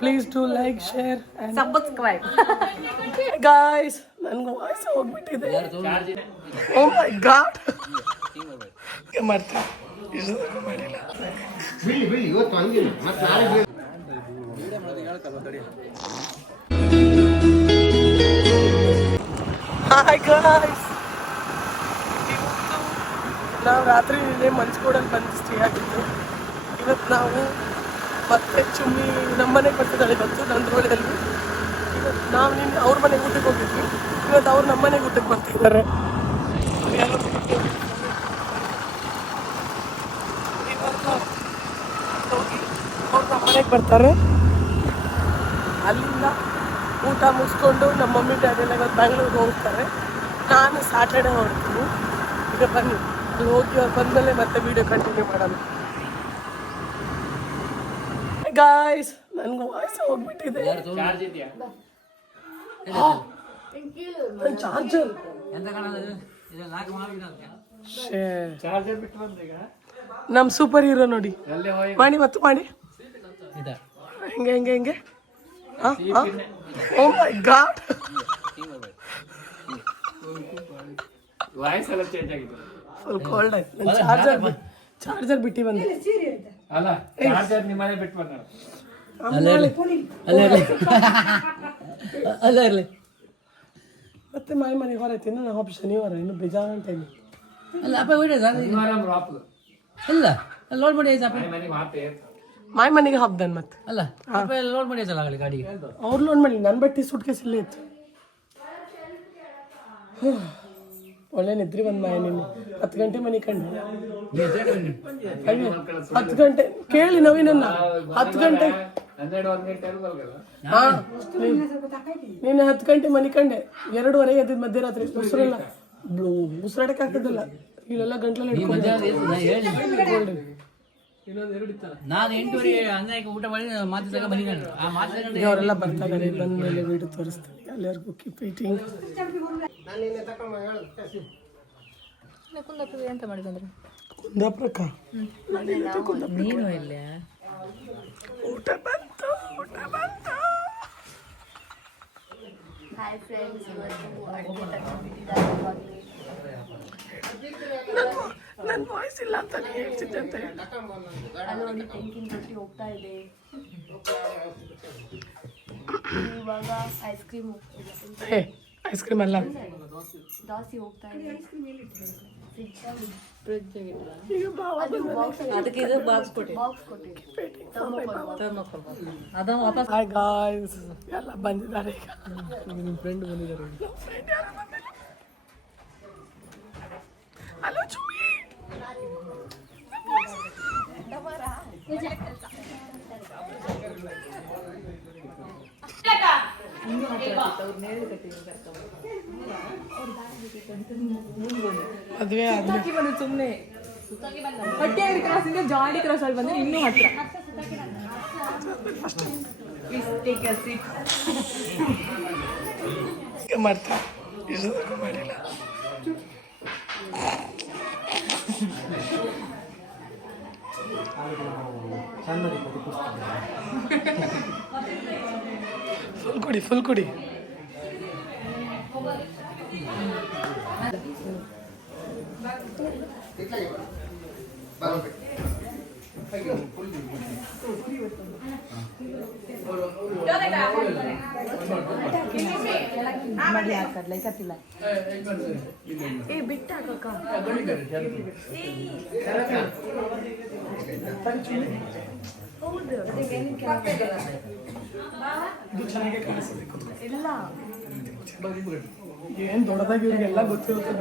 Please to like share subscribe guys. ನನಗೂ voice ಹೋಗ್ಬಿಟ್ಟಿದೆ. Oh my God. ಮಾಡ್ತೀನಿ ಇಷ್ಟೊಂದು ಮಾಡಿಲ್ಲ. ಹಾಯ್ ಗಾಯ್ಸ್, ನಾವು ರಾತ್ರಿ ಇಲ್ಲೇ ಮಂಚ್ಕೋಡಲ್ಲಿ ಬಂದು ಸ್ಟೇ ಆಗಿದ್ದು. ಇವತ್ತು ನಾವು ಮತ್ತೆ ಚುಮ್ಮಿ ನಮ್ಮ ಮನೆಗೆ ಬರ್ತಿದ್ದಾಳೆ ಇವತ್ತು ನಂದ್ರೋಳಿಯಲ್ಲಿ. ಇವತ್ತು ನಾವು ನಿನ್ನೆ ಅವ್ರ ಮನೆಗೆ ಊಟಕ್ಕೆ ಹೋಗಿದ್ವಿ, ಇವತ್ತು ಅವ್ರು ನಮ್ಮ ಮನೆಗೆ ಊಟಕ್ಕೆ ಬರ್ತಿದ್ದಾರೆ. ಹೋಗಿ ಅವ್ರು ನಮ್ಮ ಮನೆಗೆ ಬರ್ತಾರೆ. ಅಲ್ಲಿಂದ ಊಟ ಮುಗಿಸ್ಕೊಂಡು ನಮ್ಮ ಮಮ್ಮಿ ಡ್ಯಾಡಿ ಎಲ್ಲ ಇವತ್ತು ಬ್ಯಾಂಗ್ಳೂರಿಗೆ ಹೋಗ್ತಾರೆ. ನಾನು ಸ್ಯಾಟರ್ಡೆ ಹೊರಡ್ತೀನಿ. ಈಗ ಬನ್ನಿ, ಅಲ್ಲಿ ಹೋಗಿ ಅವ್ರು ಬಂದಮೇಲೆ ಮತ್ತೆ ವೀಡಿಯೋ ಕಂಟಿನ್ಯೂ ಮಾಡೋಣ. ಗಾಯ್ಸ್, ನನಗೂ ವಾಯ್ಸ್ ಹೋಗ್ಬಿಟ್ಟಿದೆ. ನನ್ನ ಚಾರ್ಜರ್ ನಮ್ಮ ಸೂಪರ್ ಹೀರೋ ನೋಡಿ. ಮಾಡಿ ಮತ್ತು ಮಾಡಿ ಹೆಂಗೆ ಹೆಂಗೆ ಹೆಂಗೆ. ಓ ಮೈ ಗಾಡ್, ವಾಯ್ಸ್ ಎಲ್ಲ ಚೇಂಜ್ ಆಗಿದೆ. ಫುಲ್ ಕೋಲ್ಡ್ ಆಯ್ತು. ನನ್ನ ಚಾರ್ಜರ್ ಬಿಟ್ಟು ಬಂದೆ. ಅಲ್ಲ ಚಾರ್ಜರ್ ನಿಮ್ಮನೆ ಬಿಟ್ಟು ಬಂದ. ಅಲ್ಲ ಇರಲಿ. ಮತ್ತೆ ಮಾಯ ಮನೆಗೆ ಹೊರೈತಿ. ಇನ್ನು ನಾವು ಶನಿವಾರ ಇನ್ನು ಬೇಜಾರು ಟೈಮ್. ಅಲ್ಲ ಅಪ್ಪ ಬಿಡ ಇಲ್ಲ ಲೋಡ್ ಮಾಡಿ ಮಾಯ ಮನೆಗೆ ಹಬ್ದನ್ ಮತ್ತೆ. ಅಲ್ಲ ಅಪ್ಪ ಲೋಡ್ ಮಾಡಿ ಆಗಲಿ ಗಾಡಿಗೆ. ಅವ್ರು ಲೋಡ್ ಮಾಡಿ ನನ್ನ ಬಟ್ಟಿ ಸೂಟ್ ಕೇಸ್ ಇಲ್ಲೇ ಇತ್ತು. ಒಳ್ಳೆ ನಿದ್ರಿ ಬಂದ ಮಾಯ. ನಿನ್ನೆ 10 ಗಂಟೆ ಮನೆ ಕಂಡು. ಅಯ್ಯೋ 10 ಗಂಟೆ ಕೇಳಿ ನವೀನನ್ನ 10 ಗಂಟೆ. ಹಾ ನೀನು 10 ಗಂಟೆ ಮನೆ ಕಂಡೆ. 2:30 ಎದ್ದಿದ್ದು ಮಧ್ಯರಾತ್ರಿ. ಉಸಿರೆಲ್ಲ ಉಸಿರಾಡಕ್ಕೆ ಆಗ್ತದಲ್ಲ. ಇಲ್ಲೆಲ್ಲ ಗಂಟ್ಲೆಲ್ಲ ನಾನು 8:30 ಅನ್ನಕ್ಕೆ ಊಟ ಮಾಡಿ ಮಾತಿದ್ದಾಗ ಬಂದಿದ್ದಾನೆ. ಆ ಮಾತಿದ್ದಾಗ ಅವರೆಲ್ಲ ಬರ್ತಾರೆ. ಬಂದ ಮೇಲೆ ವೀಡಿಯೋ ತೋರಿಸ್ತಾರೆ. ಎಲ್ಲರಿಗೂ ಕೀಪ್ ಈಟಿಂಗ್. ಎಂತ ಮಾಡಿದ್ರೆ ಕುಂದಾಪುರಕ್ಕ ನೀನು ಇಲ್ಲ. ಊಟ ಬಂತು, ಊಟ ಬಂತು. ಹಾಯ್ ಫ್ರೆಂಡ್ಸ್, ಇವತ್ತು ಅಡುಗೆ ತಗೊಂಡ್ಬಿಟ್ಟಿದ್ದಾರೆ. ನನ್ನ ವಾಯ್ಸ್ ಇಲ್ಲ ಅಂತ ಹೇಳ್ತಿದ್ದೆ ಅಂತ ಹೇಳಿ. ಅಲ್ಲಿ ನೋಡಿ ತೆಂಗಿನ ರೊಟ್ಟಿ ಹೋಗ್ತಾ ಇದೆ. ಇವಾಗ ಐಸ್ ಕ್ರೀಮ್ ಹೇ ಐಸ್ ಕ್ರೀಮ್ ಅಲ್ಲ, ದೋಸೆ ಹೋಗ್ತಾ ಇದೆ. ಈಗ ಬಾವ ಅದಕ್ಕೆ ಇದು ಬಾಕ್ಸ್ ಕೊಟ್ಟಿ ಅದ ವಾಪಸ್. ಹಾಯ್ ಗಾಯ್ಸ್, ಎಲ್ಲ ಬಂದಿದ್ದಾರೆ. ಈಗ ನಿಮ್ಮ ಫ್ರೆಂಡ್ ಬಂದಿದ್ದಾರೆ. ಹಲೋ ಚುಮ್ಮಿ. ಮದುವೆ ಆದ್ಮೇಲೆ ಸುಮ್ಮನೆ ಹೊಟ್ಟೆ ಕ್ರಾಸಿಂದ ಜಾಲಿ ಕ್ರಾಸ್ ಅಲ್ಲಿ ಬಂದ್ರೆ ಇನ್ನೂ ಹತ್ರ. ಮಾಡ್ತೀನಿ ಇಷ್ಟೊಂದು ಮಾಡಿಲ್ಲ. ಫುಲ್ ಕುಡಿ, ಫುಲ್ ಕುಡಿ. ಬಿಟ್ಟ ಇಲ್ಲ ಏನ್ ದೊಡ್ಡದಾಗಿ ಇವ್ರಿಗೆಲ್ಲ ಗೊತ್ತಿರುತ್ತೆ.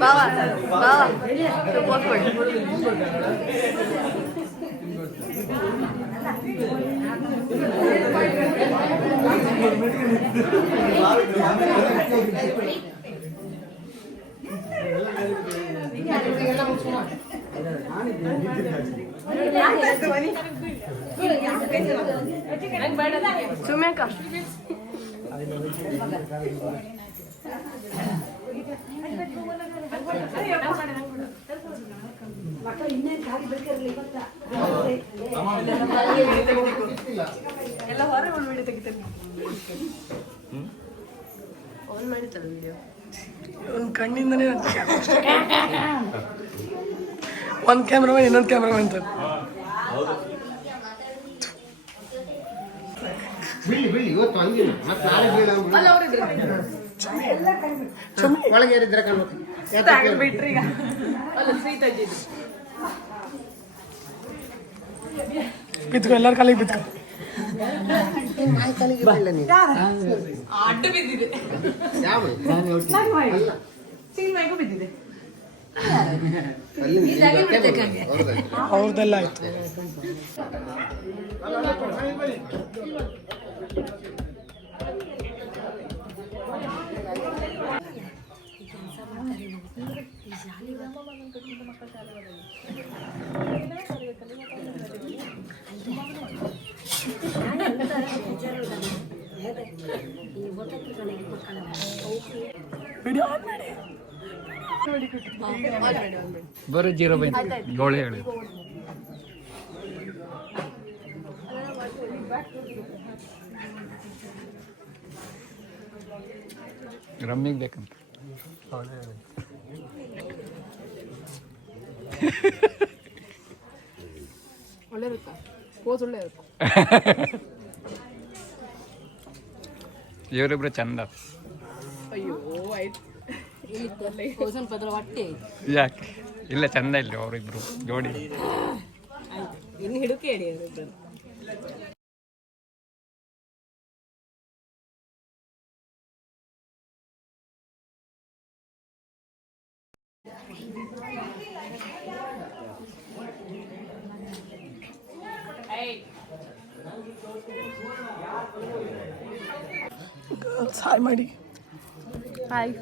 బావా బావా ಸುಮ್ಯಾಕ ಎಲ್ಲ ಹೊರಗೆ ಒಂದು ವಿಡಿಯೋ ತೆಗಿತೇನೆ. ಆನ್ ಮಾಡಿತ್ತಲ್ಲ ವಿಡಿಯೋ ಒಂದು ಕಣ್ಣಿಂದನೇ ಒಂದು ಕ್ಯಾಮ್ರಾಮನ್ ಇನ್ನೊಂದು ಕ್ಯಾಮ್ರಾಮನ್ ಅಂತ ಒಳಗೆ ಏರಿದ್ರೆ ಕಾಣ್ಬೇಕು. ಬಿಟ್ರಿ ಈಗ ಅಲ್ಲ ಶ್ರೀ ತೆಗಿದ್ದು ಬಿತ್ಕೊ ಎಲ್ಲರ ಕಾಲಿಗೆ ಬಿತ್ಕೊ ಅಡ್ಡು ಬಿದ್ದಿದೆ ಯಾವ ಸಿನಿಮಾಗೂ ಬಿದ್ದಿದೆ ಅಲ್ಲಿ ಅವ್ರದ್ದೆಲ್ಲ ಆಯ್ತು. ವಿಡಿಯೋ ಆನ್ ಮಾಡಿ ಬರೋ 0 ಗೋಳಿ ಹೇಳಿ ರಮ್ಮಿಗೆ ಬೇಕಂತ ಒಳ್ಳೆ ಇರುತ್ತಾ ಪೋಸ್ ಒಳ್ಳೆ ಇರುತ್ತೆ. ಇವರಿಬ್ರು ಚಂದ. ಅಯ್ಯೋ ಆಯ್ತು ಸ್ವಲ್ಪ ಅದ್ರ ಹೊಟ್ಟೆ ಯಾಕೆ ಇಲ್ಲ ಚಂದ ಇಲ್ಲ ಅವರಿಬ್ರು ಜೋಡಿ. ಇನ್ನು ಹಿಡುಕೆ ಹೇಳಿ ಅವರಿಬ್ಬರು. ಹಾಯ್ ಮಾಡಿ. ಹಾಯ್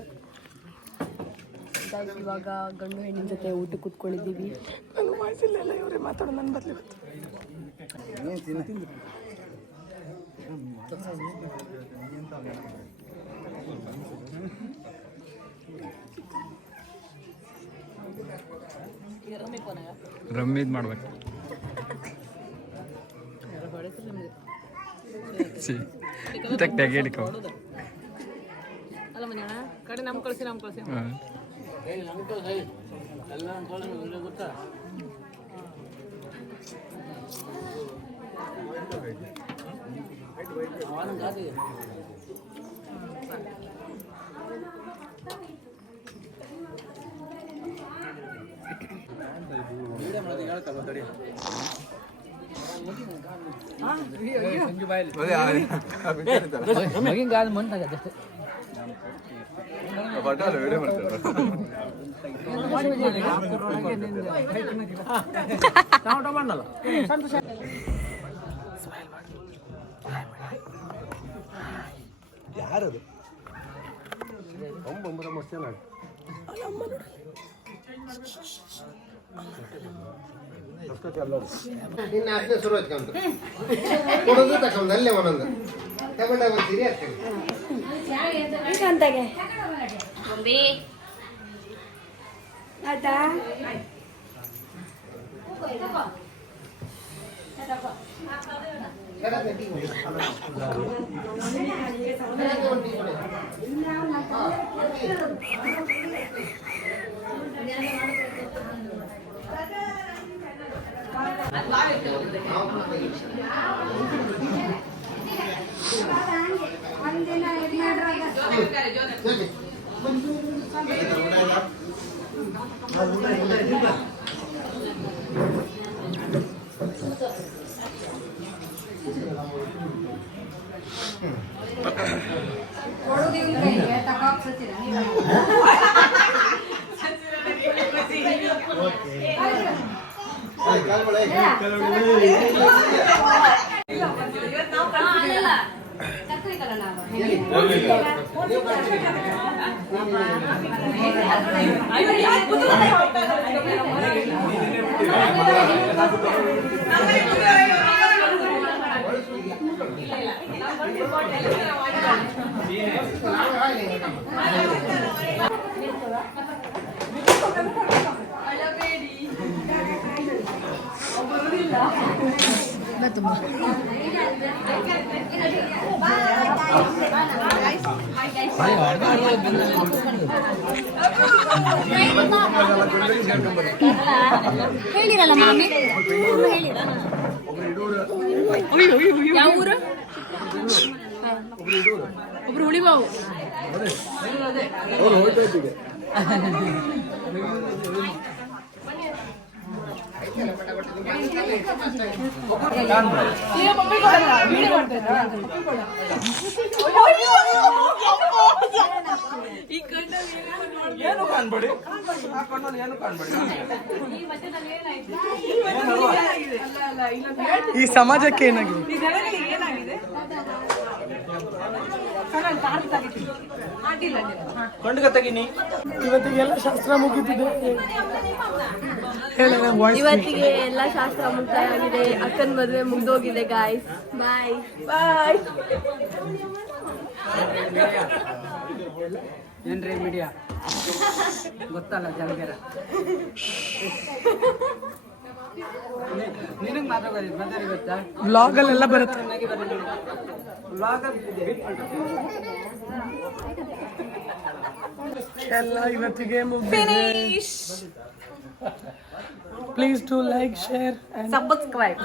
ಇವಾಗ ಗಂಡು ಹೆಣ್ಣಿನ ಜೊತೆ ಊಟ ಕೂತ್ಕೊಂಡಿದ್ದೀವಿ. ನಂಗೆ ವಾಯ್ಸಿಲ್ಲ ಎಲ್ಲ ಇವರೇ ಮಾತಾಡೋ ನನ್ನ ಬದಲು ಇವತ್ತು. ರಮ್ಮಿದ್ ಮಾಡ್ಬೇಕು. ತೆಗಿಲಿಕ್ಕೆ ಅಲ್ಲ ಮನೆ ಕಡೆ ನಮ್ ಕಳ್ಸಿ ಗೊತ್ತಾ ಮಗಿನ ಕಾಲ ಮಂಟಾಗತ್ತೆ. ಯಾರದು ಒಂಬೊಂಬರ ಮಸ್ತ್ ನಾಡು ಇನ್ನು ಅಷ್ಟೇ ಶುರು ಹಚ್ಕೊಂಡು ಕೊಡೋದು ತಗೊಂಡು ಅಲ್ಲೇ ಒಂದೊಂದು ತಗೊಂಡಾಗ ಒಂದು ಸಿರಿ ಆಗ್ತದೆ ಆಯ್ತಾ ಹೇಳಿರಲ್ಲ ಮಾಮಿ ಹೇಳಿರ ಯಾವ ಊರು ಒಬ್ರು ಹುಳಿಬಾವು ಏನು ಕಾಣ್ಬೇಡಿ ಏನು ಕಾಣ್ಬೇಡಿ ಈ ಸಮಾಜಕ್ಕೆ ಏನಾಗಿದೆ ಇವತ್ತಿಗೆಲ್ಲ ಶಾಸ್ತ್ರ ಮುಗಿದಿದೆ ಇವತ್ತಿಗೆ ಎಲ್ಲ ಶಾಸ್ತ್ರ ಮುಕ್ತಾಯ ಆಗಿದೆ ಅಕ್ಕನ ಮದುವೆ ಮುಗ್ದೋಗಿದೆ ಗಾಯ್ಸ್ ಬಾಯ್ ಬಾಯ್ ಏನ್ರಿ ಮೀಡಿಯಾ ಗೊತ್ತಲ್ಲ ಜಲಗೆರ ನಿನಗೆ ಮಾತಾಡೋದು ಮಾತಾಡಿ ಗೊತ್ತಾ ವ್ಲಾಗ್ ಅಲ್ಲೆಲ್ಲ ಬರುತ್ತೆ ಎಲ್ಲ ಇವತ್ತಿಗೆ ಮುಗಿದಿದೆ please to like share subscribe